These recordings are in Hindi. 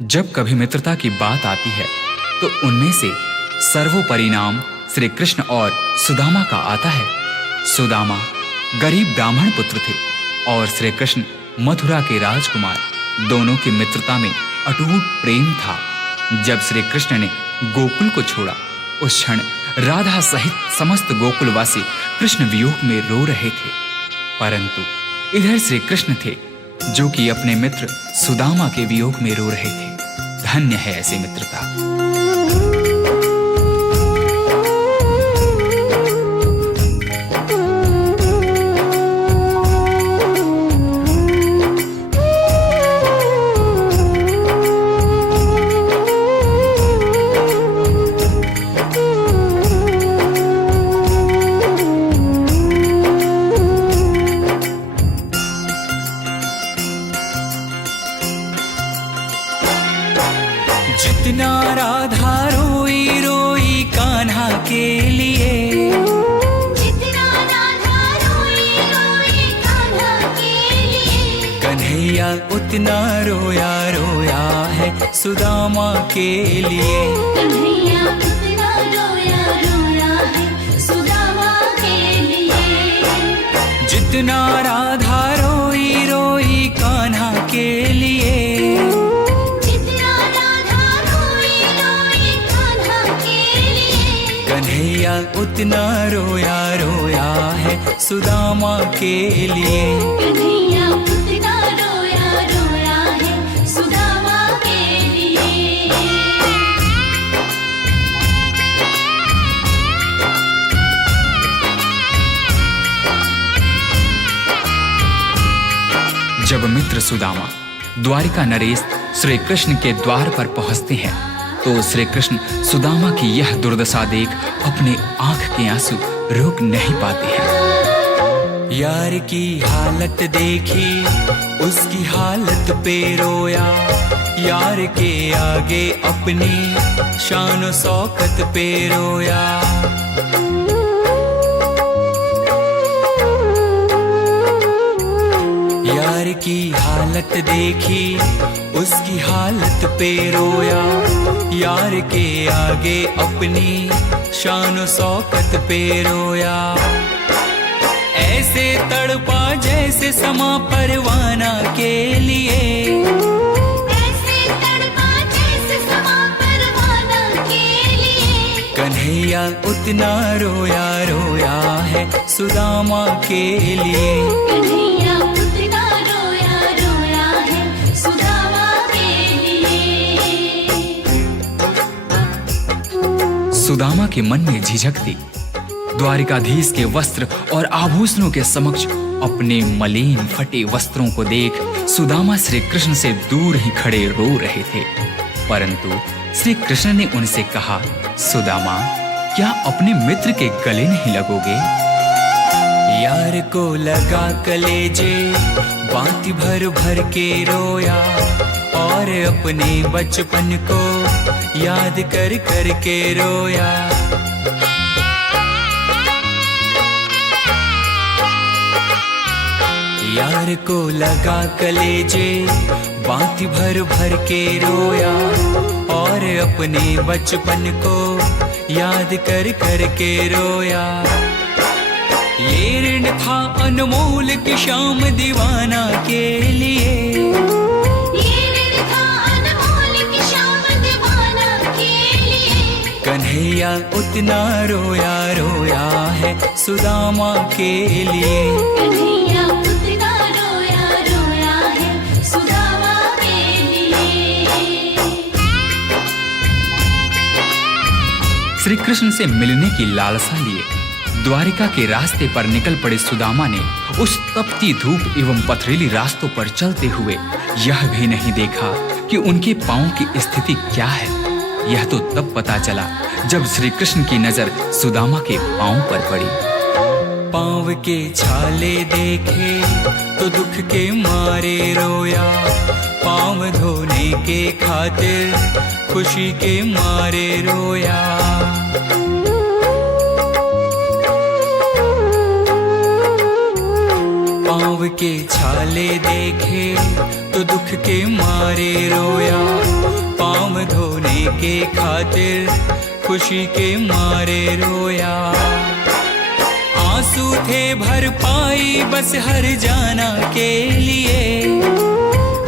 जब कभी मित्रता की बात आती है तो उनमें से सर्वोपरि नाम श्री कृष्ण और सुदामा का आता है। सुदामा गरीब ब्राह्मण पुत्र थे और श्री कृष्ण मथुरा के राजकुमार। दोनों की मित्रता में अटूट प्रेम था। जब श्री कृष्ण ने गोकुल को छोड़ा, उस क्षण राधा सहित समस्त गोकुलवासी कृष्ण वियोग में रो रहे थे। परंतु इधर श्री कृष्ण थे जो कि अपने मित्र सुदामा के वियोग में रो रहे थे। धन्य है ऐसी मित्रता। जितना राधा रोई रोई कान्हा के लिए, जितना राधा रोई रोई कान्हा के लिए, कन्हैया उतना रोया रोया है सुदामा के लिए। कन्हैया उतना रोया रोया है सुदामा के लिए। जितना राधा रोई रोई कान्हा के लिए, कन्हैया उतना रोया रोया है सुदामा के लिए। कन्हैया उतना रोया रोया है सुदामा के लिए। जब मित्र सुदामा द्वारिका नरेश श्री कृष्ण के द्वार पर पहुंचते हैं तो श्री कृष्ण सुदामा की यह दुर्दशा देख अपने आंख के आंसू रोक नहीं पाते हैं। यार की हालत देखी उसकी हालत पे रोया, यार के आगे अपनी शान शौकत पे रोया। यार की हालत देखी उसकी हालत पे रोया, यार के आगे अपनी शान शौकत पे रोया। ऐसे तड़पा जैसे समा परवाना के लिए, ऐसे तड़पा जैसे समा परवाना के लिए। कन्हैया उतना रोया रोया है सुदामा के लिए। कन्हैया उतना रोया रोया है सुदामा के लिए। सुदामा के मन में झिझक थी। द्वारिकाधीश के वस्त्र और आभूषणों के समक्ष अपने मलिन फटे वस्त्रों को देख सुदामा श्री कृष्ण से दूर ही खड़े रो रहे थे। परंतु श्री कृष्ण ने उनसे कहा, सुदामा, क्या अपने मित्र के गले नहीं लगोगे? यार को लगा कलेजे बाती भर भर के रोया, और अपने बचपन को याद कर कर के रोया। यार को लगा कलेजे बाती भर भर के रोया, और अपने बचपन को याद कर कर के रोया। ये ऋण था अनमोल की शाम दीवाना के लिए, ये ऋण था अनमोल की शाम दीवाना के लिए। कन्हैया उतना रोया रोया है सुदामा के लिए। कन्हैया उतना रोया रोया है सुदामा के लिए। श्री कृष्ण से मिलने की लालसा लिए द्वारिका के रास्ते पर निकल पड़े सुदामा ने उस तपती धूप एवं पथरीली रास्तों पर चलते हुए यह भी नहीं देखा कि उनके पांव की स्थिति क्या है। यह तो तब पता चला जब श्री कृष्ण की नजर सुदामा के पांव पर पड़ी। पांव के छाले देखे तो दुख के मारे रोया, पांव धोने के खातिर खुशी के मारे रोया। पांव के छाले देखे तो दुख के मारे रोया, पाँव धोने के खातिर खुशी के मारे रोया। आंसू थे भर पाई बस हर जाना के लिए,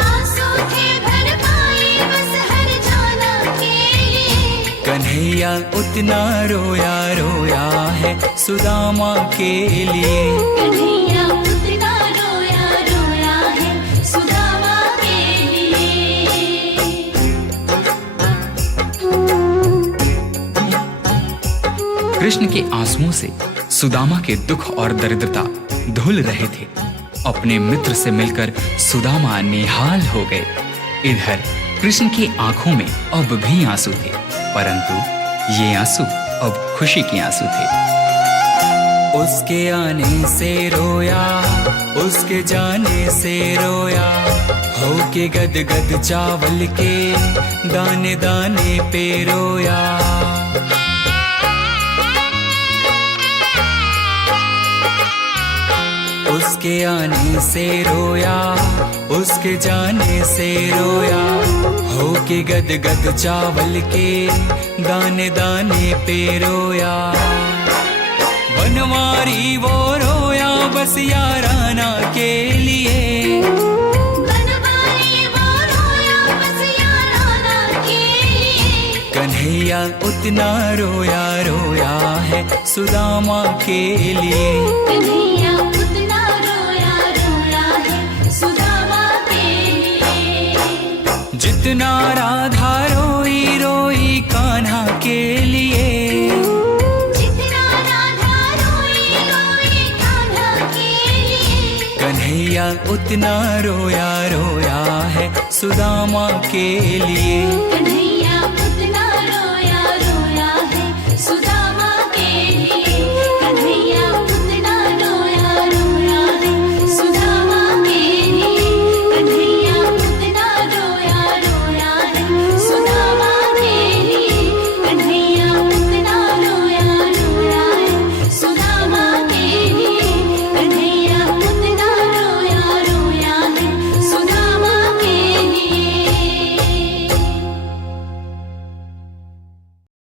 आंसू थे भर पाई बस हर जाना के लिए। कन्हैया उतना रोया रोया है सुदामा के लिए। कन्हैया उतना रोया रोया है सुदामा के लिए। कृष्ण के आंसुओं से सुदामा के दुख और दरिद्रता धुल रहे थे। अपने मित्र से मिलकर सुदामा निहाल हो गए। इधर कृष्ण की आंखों में अब भी आंसू थे, परंतु ये आंसू अब खुशी के आंसू थे। उसके आने से रोया, उसके जाने से रोया, हो के गद गद चावल के दाने दाने पे रोया। उसके आने से रोया, उसके जाने से रोया, हो के गद गद चावल के दाने दाने पे रोया। बनवारी वो रोया बस याराना के लिए, बनवारी वो रोया बस याराना के लिए। कन्हैया उतना रोया रोया है सुदामा के लिए। कन्हैया उतना रोया रोया है सुदामा के लिए। जितना राधा रोई रोई कान्हा के लिए, जितना राधा रोई रोई कान्हा के लिए। कन्हैया उतना रोया रोया है सुदामा के लिए।